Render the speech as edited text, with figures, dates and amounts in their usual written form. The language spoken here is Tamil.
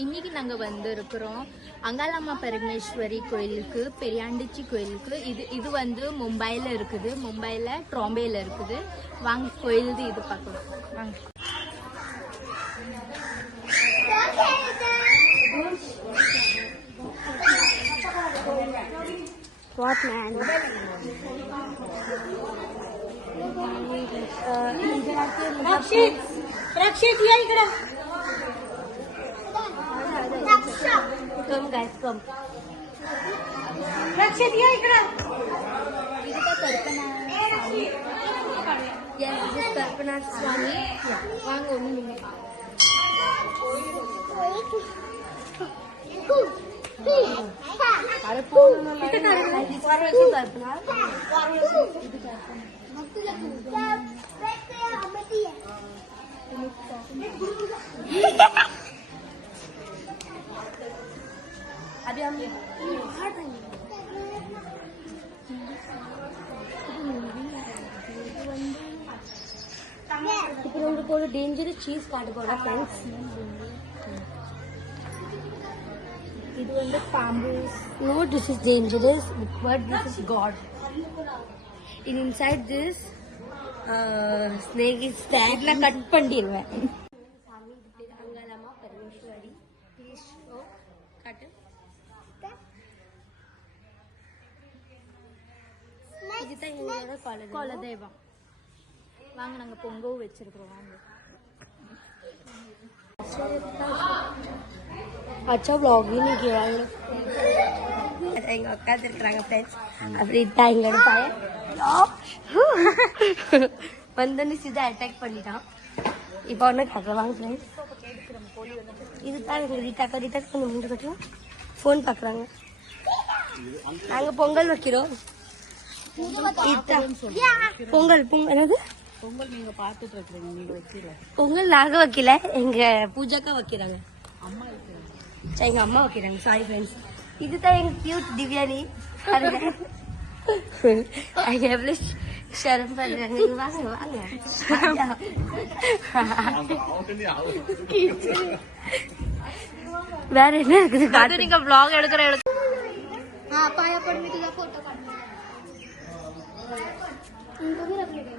இன்னைக்கு நாங்க வந்திருக்கிறோம் அங்காளம்மா பரமேஸ்வரி கோயிலுக்கு, பெரியாண்டிச்சி கோயிலுக்கு. இது வந்து மும்பைல இருக்குது, மும்பைல ட்ராம்பேல இருக்குது. வாங்க கோயில் இது பார்க்கலாம் வாங்க. What man? Rakshit, here ikada. Come guys, come. Rakshit, here ikada. இதுதான் கருப்பனா. Yes, this is Karpana Swami. Yeah. வாங்க ஒண்ணு நீங்க अभी हम இப்போ உங்களுக்கு ஒரு டேஞ்சரஸ் சீஸ் காட்ட போறேன் ஃப்ரெண்ட்ஸ். இது வந்து பாம்பு. No, this is dangerous, but this is God. In inside this snake is stabbed. இதுல கட் பண்ணிடுவேன். சாமி இது பேர் அங்காளம்மா பரமேஸ்வரி. ப்ளீஸ் ஷோ காட்டு. இதுதான் எங்களோட குலதெய்வம். வாங்க நாங்க பொங்கல் வச்சிருக்கிறோம் வாங்க. अच्छा व्लॉग भी नहीं किया எங்க உட்காந்து இருக்கிறாங்க ஃப்ரெண்ட்ஸ். அப்படி தான் எங்களோட பையன் வந்தோன்னு சீதா அட்டாக் பண்ணிட்டான். இப்போ ஒன்று காட்டுறவாங்க ஃப்ரெண்ட்ஸ். இதுதான் எங்க ரீட்டாக்கா கொஞ்சம் மூன்று கட்டலாம் ஃபோன் பார்க்குறாங்க. நாங்கள் பொங்கல் வைக்கிறோம். பொங்கல் பொங்கல் என்னது பொங்கல் நீங்க பாத்துட்டு இருக்கீங்க, நீங்க வைக்கல. பொங்கல் நாங்க வைக்கல, எங்க பூஜாக்கா வைக்கிறாங்க. அம்மா வைக்கிறாங்க. எங்க அம்மா வைக்கிறாங்க. Sorry friends. இதுதான் எங்க கியூட் திவ்யானி பாருங்க. எவ்வளவு ஷரம் பண்றாங்க. வாங்க வாங்க. வேற என்ன இருக்குது? நீங்க vlog எடுக்கிற पाया पड़ने का फोटो काटना। इनको भी रख लेंगे।